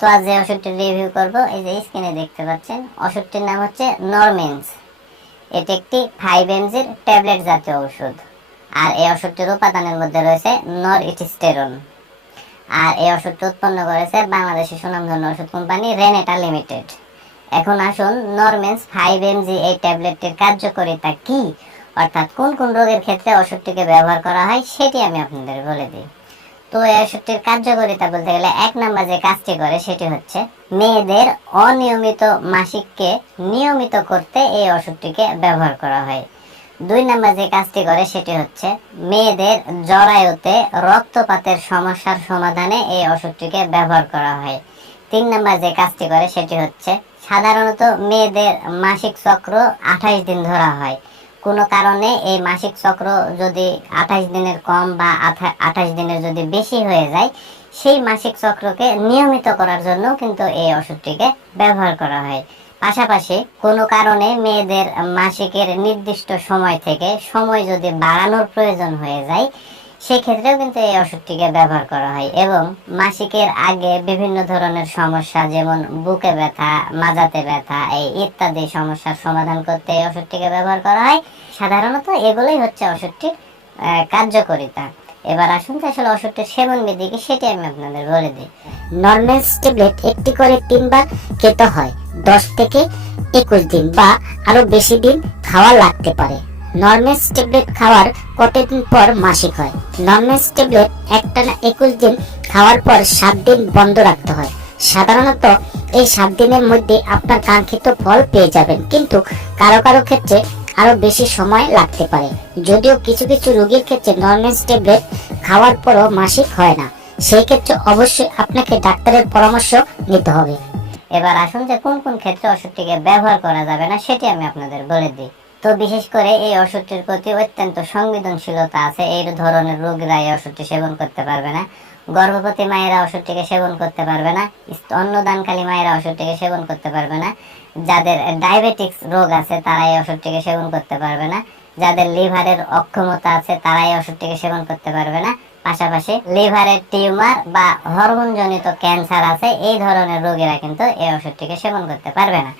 তো আজ যে ওষুধটির রিভিউ করব, এই যে স্ক্রিনে দেখতে পাচ্ছেন, ওষুধটির নাম হচ্ছে নরমেন্স এটি একটি ফাইভ এমজির ট্যাবলেট জাতীয় ওষুধ। আর এই ওষুধটির উপাদানের মধ্যে রয়েছে নর ইটিস্টেরন আর এই ওষুধটি উৎপন্ন করেছে বাংলাদেশের সুনামধন্য ওষুধ কোম্পানি রেনেটা লিমিটেড এখন আসুন নরমেন্স ফাইভ এমজি এই ট্যাবলেটটির কার্যকারিতা কি? অর্থাৎ কোন কোন রোগের ক্ষেত্রে ওষুধটিকে ব্যবহার করা হয়, সেটি আমি আপনাদের বলে দিই। তো ওষুধটির কার্যকারিতা বলতে গেলে এক নাম্বার যে কাজটি করে সেটি হচ্ছে মেয়েদের অনিয়মিত মাসিককে নিয়মিত করতে এই ওষুধটিকে ব্যবহার করা হয়। দুই নাম্বার যে কাজটি করে সেটি হচ্ছে মেয়েদের জরায়ুতে রক্তপাতের সমস্যার সমাধানে এই ওষুধটিকে ব্যবহার করা হয়। তিন নাম্বার যে কাজটি করে সেটি হচ্ছে সাধারণত মেয়েদের মাসিক চক্র আঠাইশ দিন ধরা হয়। কোনো কারণে এই মাসিক চক্র যদি আঠাশ দিনের কম বা আঠাশ দিনের যদি বেশি হয়ে যায়, সেই মাসিক চক্রকে নিয়মিত করার জন্য কিন্তু এই ওষুধটিকে ব্যবহার করা হয়। পাশাপাশি কোনো কারণে মেয়েদের মাসিকের নির্দিষ্ট সময় থেকে সময় যদি বাড়ানোর প্রয়োজন হয়ে যায় সেক্ষেত্রেও কিন্তু এই ওষুধটিকে ব্যবহার করা হয় এবং মাসিকের আগে বিভিন্ন ধরনের সমস্যা যেমন বুকে ব্যথা, মাজাতে ব্যথা, এই ইত্যাদি সমস্যার সমাধান করতে এই ওষুধটিকে ব্যবহার করা হয়। সাধারণত এগুলোই হচ্ছে ওষুধটির কার্যকারিতা। এবার আসুন তো আসলে ওষুধটির সেবন বিধি কি সেটি আমি আপনাদের বলে দিই। নর্মাল ট্যাবলেট একটি করে তিনবার খেতে হয়। দশ থেকে একুশ দিন বা আরও বেশি দিন খাওয়া লাগতে পারে। নর্মাল ট্যাবলেট খাওয়ার কতদিন পর মাসিক হয়? নর্মাল ট্যাবলেট একটানা একুশ দিন খাওয়ার পর সাত দিন বন্ধ রাখতে হয়। সাধারণত এই সাত দিনের মধ্যে আপনার কাঙ্ক্ষিত ফল পেয়ে যাবেন, কিন্তু কারও কারও ক্ষেত্রে আরও বেশি সময় লাগতে পারে। যদিও কিছু কিছু রোগীর ক্ষেত্রে নর্মাল ট্যাবলেট খাওয়ার পরও মাসিক হয় না। সেই ক্ষেত্রে অবশ্যই আপনাকে ডাক্তারের পরামর্শ নিতে হবে। এবার আসুন যে কোন কোন ক্ষেত্রে ওষুধটিকে ব্যবহার করা যাবে না, সেটি আমি আপনাদের বলে দিই। তো বিশেষ করে এই ওষুধটির প্রতি অত্যন্ত সংবেদনশীলতা আছে। এই ধরনের রোগীরা এই ওষুধটি সেবন করতে পারবে না। গর্ভবতী মায়েরা ওষুধটিকে সেবন করতে পারবে না। অন্নদানকালী মায়েরা ওষুধটিকে সেবন করতে পারবে না। যাদের ডায়াবেটিক্স রোগ আছে, তারা এই ওষুধটিকে সেবন করতে পারবে না। যাদের লিভারের অক্ষমতা আছে, তারা এই ওষুধটিকে সেবন করতে পারবে না। পাশাপাশি লিভারের টিউমার বা হরমোনজনিত ক্যান্সার আছে, এই ধরনের রোগীরা কিন্তু এই ওষুধটিকে সেবন করতে পারবে না।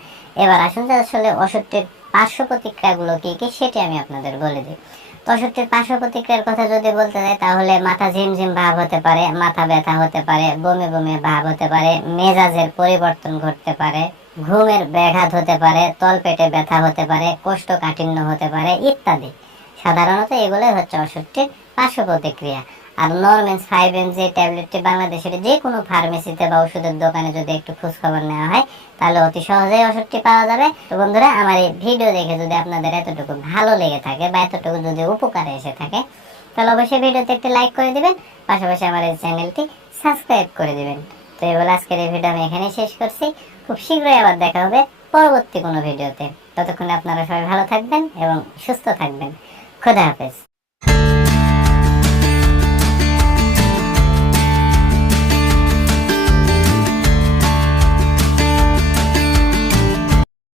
এবার আসুন যে আসলে ওষুধটির পার্শ্ব প্রতিক্রিয়াগুলো কি কি সেটি আমি আপনাদের বলে দিই। তো ওষুধটির পার্শ্ব প্রতিক্রিয়ার কথা যদি বলতে যাই, তাহলে মাথা ঝিমঝিম ভাব হতে পারে, মাথা ব্যথা হতে পারে, বমি বমি ভাব হতে পারে, মেজাজের পরিবর্তন ঘটতে পারে, ঘুমের ব্যাঘাত হতে পারে, তলপেটে ব্যথা হতে পারে, কোষ্ঠকাঠিন্য হতে পারে ইত্যাদি। সাধারণত এগুলোই হচ্ছে ওষুধটির পার্শ্ব প্রতিক্রিয়া আর নরমেন্স ফাইভ এম যে ট্যাবলেটটি বাংলাদেশের যে কোনো ফার্মেসিতে বা ওষুধের দোকানে যদি একটু খোঁজ খবর নেওয়া হয়, তাহলে অতি সহজেই ওষুধটি পাওয়া যাবে। তো বন্ধুরা, আমার এই ভিডিও দেখে যদি আপনাদের এতটুকু ভালো লেগে থাকে বা এতটুকু যদি উপকারে এসে থাকে, তাহলে অবশ্যই ভিডিওতে একটি লাইক করে দিবেন, পাশাপাশি আমার এই চ্যানেলটি সাবস্ক্রাইব করে দিবেন। তো এই বলে আজকের এই ভিডিও আমি এখানেই শেষ করছি। খুব শীঘ্রই আবার দেখা হবে পরবর্তী কোনো ভিডিওতে ততক্ষণে আপনারা সবাই ভালো থাকবেন এবং সুস্থ থাকবেন। খোদা হাফেজ।